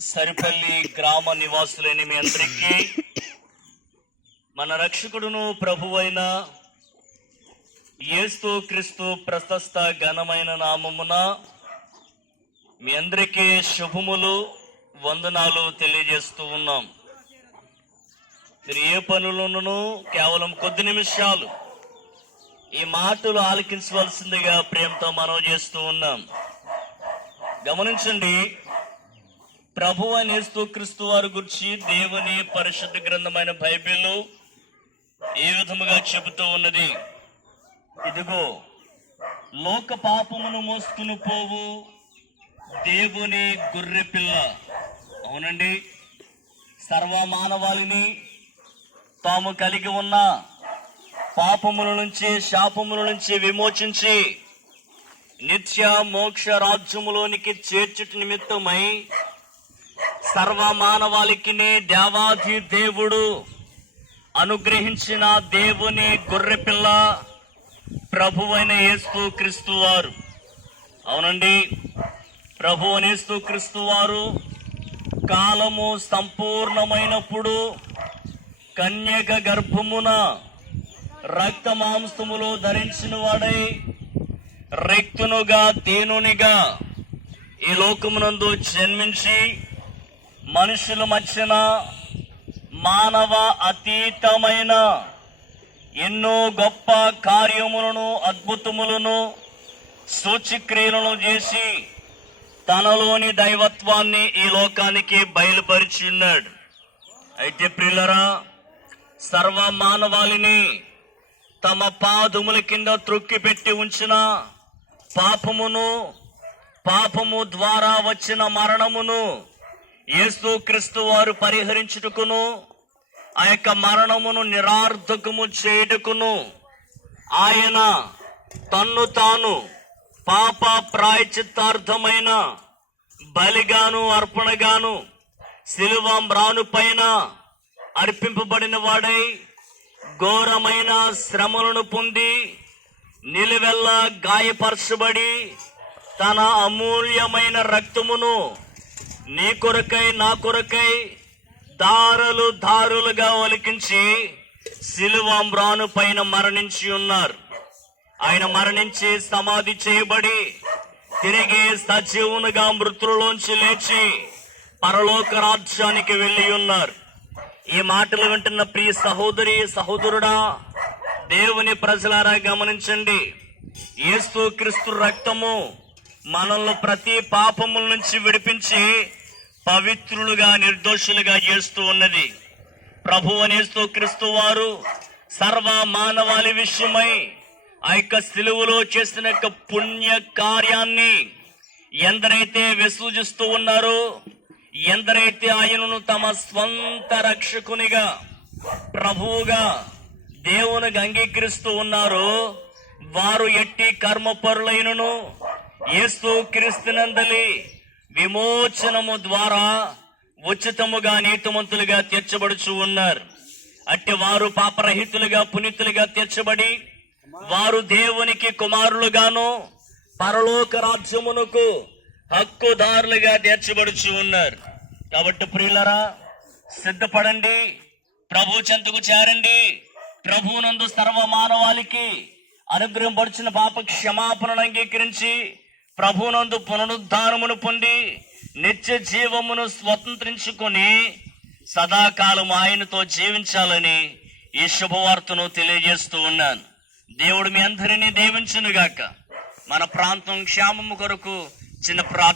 సరిపల్లి గ్రామ నివాసులైన మీ అందరికీ మన రక్షకుడును ప్రభువైన యేసు క్రీస్తు ప్రశస్త ఘనమైన నామమున మీ అందరికీ శుభములు వందనాలు తెలియజేస్తూ ఉన్నాం. మీరు ఏ పనులను కేవలం కొద్ది నిమిషాలు ఈ మాటలు ఆలకించవలసిందిగా ప్రేమతో మనవి చేస్తూ ఉన్నాం. గమనించండి, ప్రభువు అయిన యేసు క్రీస్తు వారి గురించి దేవుని పరిశుద్ధ గ్రంథమైన బైబిల్ ఏ విధముగా చెబుతూ ఉన్నది. ఇదిగో, లోక పాపమును మోసుకుని పోవు దేవుని గొర్రె పిల్ల. అవునండి, సర్వ మానవాళిని తాము కలిగి ఉన్న పాపముల నుంచి, శాపముల నుంచి విమోచించి నిత్య మోక్ష రాజ్యములోనికి చేర్చుట నిమిత్తమై సర్వ మానవాళికి దేవాది దేవుడు అనుగ్రహించిన దేవుని గొర్రెపిల్ల ప్రభువైన యేసు క్రీస్తు వారు. అవునండి, ప్రభువైన యేసు క్రీస్తు వారు కాలము సంపూర్ణమైనప్పుడు కన్యక గర్భమున రక్త మాంసములో ధరించిన వాడై రిక్తునుగా దీనునిగా ఈ లోకమునందు జన్మించి మనుషుల మధ్యన మానవ అతీతమైన ఎన్నో గొప్ప కార్యములను, అద్భుతములను, సూచక్రియలను చేసి తనలోని దైవత్వాన్ని ఈ లోకానికి బయలుపరిచి ఉన్నాడు. అయితే ప్రియులరా, సర్వ మానవాళిని తమ పాదముల కింద త్రొక్కిపెట్టి ఉంచిన పాపము ద్వారా వచ్చిన మరణమును యేసు క్రీస్తు వారు పరిహరించుటకును, ఆ యొక్క మరణమును నిరార్థకము చేయుటకును ఆయన తన్ను తాను పాప ప్రాయశ్చిత్తార్థమైన బలిగాను అర్పణగాను శిలువ మ్రాను పైన అర్పింపబడిన వాడై ఘోరమైన శ్రమలను పొంది నిలువెల్లా గాయపరచబడి తన అమూల్యమైన రక్తమును నీ కొరకై నా కొరకై దారులుగా ఒలికించి శిలువ మ్రాను పైన మరణించి ఉన్నారు. ఆయన మరణించి సమాధి చేయబడి తిరిగి సజీవునిగా మృతుల్లోంచి లేచి పరలోక రాజ్యానికి వెళ్ళి ఉన్నారు. ఈ మాటలు వింటున్న ప్రియ సహోదరి, సహోదరుడా, దేవుని ప్రజలారా గమనించండి. యేసు క్రీస్తు రక్తము మనల్ని ప్రతి పాపముల నుంచి విడిపించి పవిత్రులుగా, నిర్దోషులుగా చేస్తూ ఉన్నది. ప్రభువు యేసు క్రీస్తు వారు సర్వ మానవాళి విషయమై ఆ యొక్క సిలువలో చేసిన యొక్క పుణ్య కార్యాన్ని ఎందరైతే విసర్జిస్తూ ఉన్నారో, ఎందరైతే ఆయనను తమ స్వంత రక్షకునిగా, ప్రభువుగా, దేవునికి అంగీకరిస్తూ ఉన్నారో వారు ఎట్టి కర్మపరులైనను యేసు క్రీస్తునందలి విమోచనము ద్వారా ఉచితముగా నీతిమంతులుగా తీర్చబడుచు ఉన్నారు. అట్టి వారు పాపరహితులుగా, పునీతులుగా తీర్చబడి వారు దేవునికి కుమారులుగాను పరలోక రాజ్యమునకు హక్కుదారులుగా తీర్చబడుచు ఉన్నారు. కాబట్టి ప్రియులరా, సిద్ధపడండి, ప్రభు చెంతకు చేరండి. ప్రభువునందు సర్వ మానవాళికి అనుగ్రహపరిచిన పాప క్షమాపణను అంగీకరించి ప్రభువునందు పునరుద్ధానమును పొంది నిత్య జీవమును స్వతంత్రించుకొని సదాకాలం ఆయనతో జీవించాలని ఈ శుభవార్తను తెలియజేస్తూ ఉన్నాను. దేవుడు మీ అందరినీ దీవించునుగాక. మన ప్రాంతం క్షేమము కొరకు చిన్న ప్రార్థన.